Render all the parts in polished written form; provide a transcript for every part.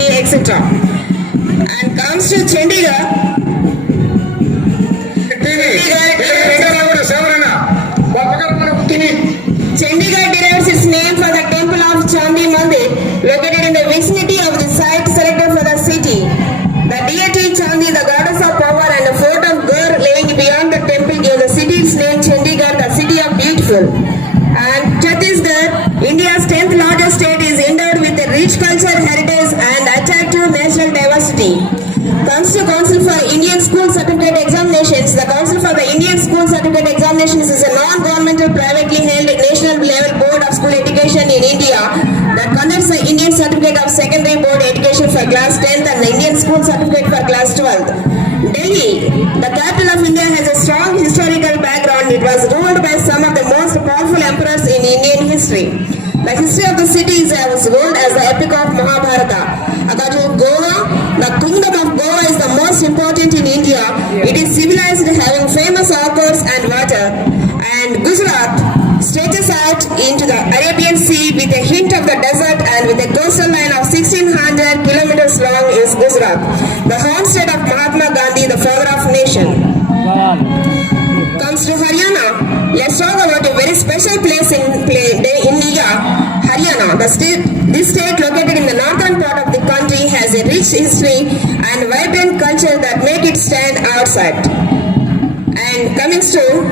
etc. And comes to Chandigarh. Chandigarh derives its name from the temple of Chandi Mandir, located in the vicinity of the site selected for the city. The deity Chandi, the goddess of power, and the fort of Gur laying beyond the temple gave the city its name Chandigarh, the city of beautiful. And Chhattisgarh, India's 10th largest state, is endowed with a rich cultural heritage and attractive national diversity. Comes to Council for Indian School Certificate Examinations. The Council for the Indian School Certificate Examinations is a non-governmental, privately held national level board of school education in India that conducts the Indian Certificate of Secondary Board Education for class 10th and the Indian School Certificate for class 12th. Delhi, the capital of India, has a strong historical background. It was ruled by some of the most powerful emperors in Indian history. The history of the city is as old as the epic of Mahabharata. According to Goa, the kingdom of Goa is the most important in India. It is civilized, having famous orchards and water. And Gujarat stretches out into the Arabian Sea with a hint of the desert, and with a coastal line of 1600 kilometers long is Gujarat, the homestead of Mahatma Gandhi, the father of nation. Comes to Haryana. Let's talk about a very special place in India, Haryana. This state, located in the northern part of the country, has a rich history and vibrant culture that make it stand outside. And coming to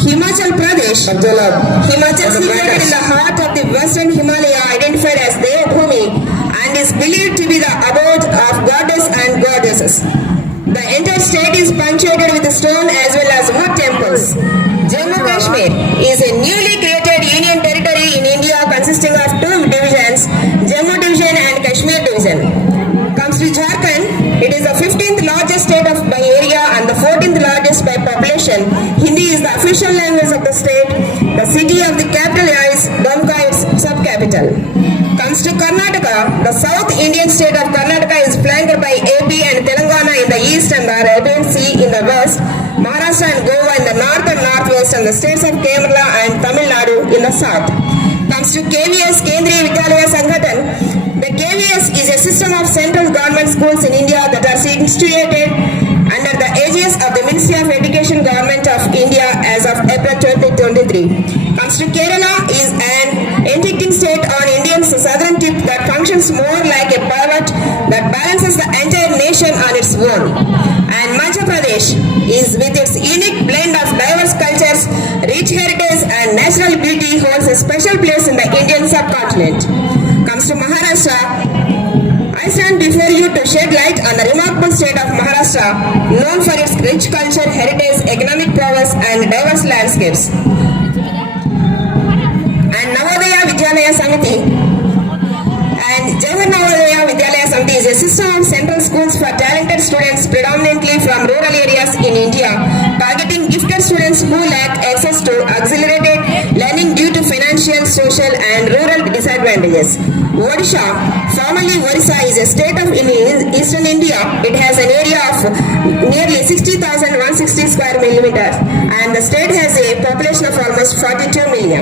Himachal Pradesh. Himachal is located in the heart of the western Himalaya, identified as Devbhumi, and is believed to be the abode of goddess and goddesses. The entire state is punctuated with stone as well as wood temples. Jammu Kashmir is a newly created union territory in India consisting of two divisions, Jammu Division and Kashmir Division. Comes to Jharkhand, it is the 15th largest state by area and the 14th largest by population. Hindi is the official language of the state. The city of the capital is Dumka, its sub-capital. Comes to Karnataka, the South Indian state of Karnataka is flanked by AP and Telangana in the east and the Arabian Sea in the west, Maharashtra and Goa in the north and northwest, and the states of Kerala and Tamil Nadu in the south. Comes to KVS, Kendriya Vidyalaya Sangathan. The KVS is a system of central government schools in India that are instituted under the aegis of the Ministry of Education Government of India as of April 2023. Comes to Kerala is an integrating state on India's southern tip that functions more like a pivot that balances the entire nation on its own. And Madhya Pradesh is, with its unique blend of diverse cultures, rich heritage and natural beauty, holds a special place in the Indian subcontinent. Comes to Maharashtra. I stand before you to shed light on the remarkable state of Maharashtra, known for its rich culture, heritage, economic prowess and diverse landscapes. And Navodaya Vidyalaya Samiti and Jawahar Navodaya Vidyalaya Samiti is a system of central schools for talented students predominantly from rural areas in India, targeting gifted students who lack access to accelerated learning due to financial, social and rural disadvantages. Odisha, formerly Orissa, is a state of eastern India. It has an area of nearly 60,160 square millimeters, and the state has a population of almost 42 million.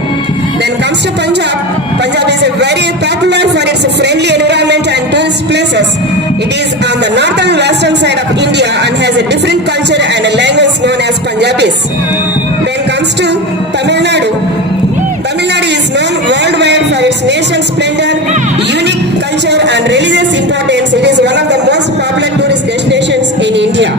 Then comes to Punjab. Punjab is very popular for its friendly environment and tourist places. It is on the northern western side of India and has a different culture and a language known as Punjabis. Then comes to Tamil Nadu. Tamil Nadu is known worldwide for its nation's splendor, unique culture and religious importance. It is one of the most popular tourist destinations in India.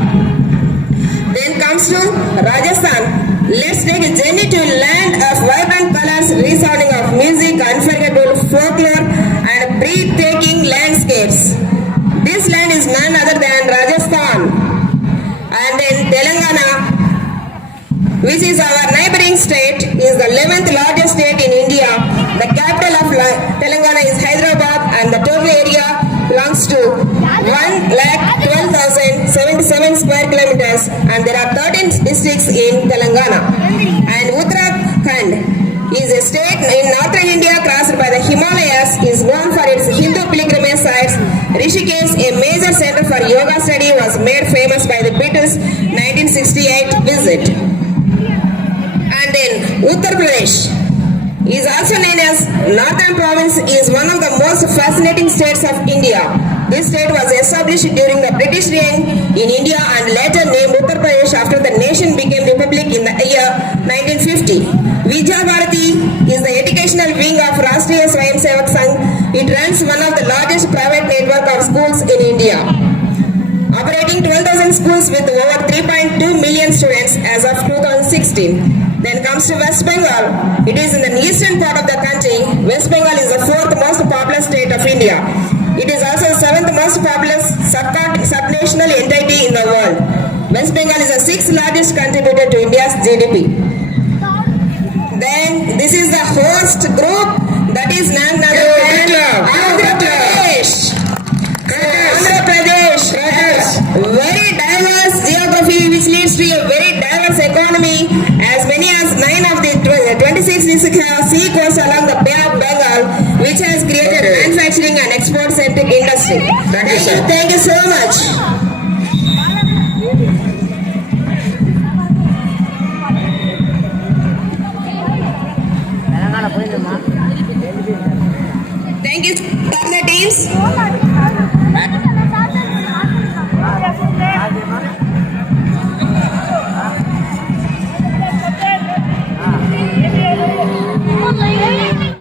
Then comes to Rajasthan. Let's take a journey to a land of vibrant colors, resounding of music, unforgettable folklore and breathtaking landscapes. This land is none other than Rajasthan. And then Telangana, which is our neighboring state, is the 11th largest state in India. The capital of Telangana is Hyderabad and the total area belongs to 1,12,077 square kilometers, and there are 13 districts in Telangana. And Uttarakhand is a state in northern India crossed by the Himalayas, is known for its Hindu pilgrimage sites. Rishikesh, a major center for yoga study, was made famous by the Beatles' 1968 visit. And then Uttar Pradesh is also known as Northern Province, is one of the most fascinating states of India. This state was established during the British reign in India and later named Uttar Pradesh after the nation became republic in the year 1950. Vidya Bharati is the educational wing of Rashtriya Swayam Sevak Sangh. It runs one of the largest private network of schools in India, operating 12,000 schools with over 3.2 million students as of 2016. Then comes to West Bengal. It is in the eastern part of the country. West Bengal is the fourth most populous state of India. It is also the seventh most populous subnational entity in the world. West Bengal is the sixth largest contributor to India's GDP. Then this is the host group, that is none other than Andhra Pradesh. Andhra Pradesh has very diverse geography which leads to a very diverse economy. As many as 9 of the 26 districts have sea coast along the Bay of Bengal, which has created manufacturing and export-centric industry. Thank you, sir. Thank you so much. Telangana పోయిందమ్మా Thank you, teams.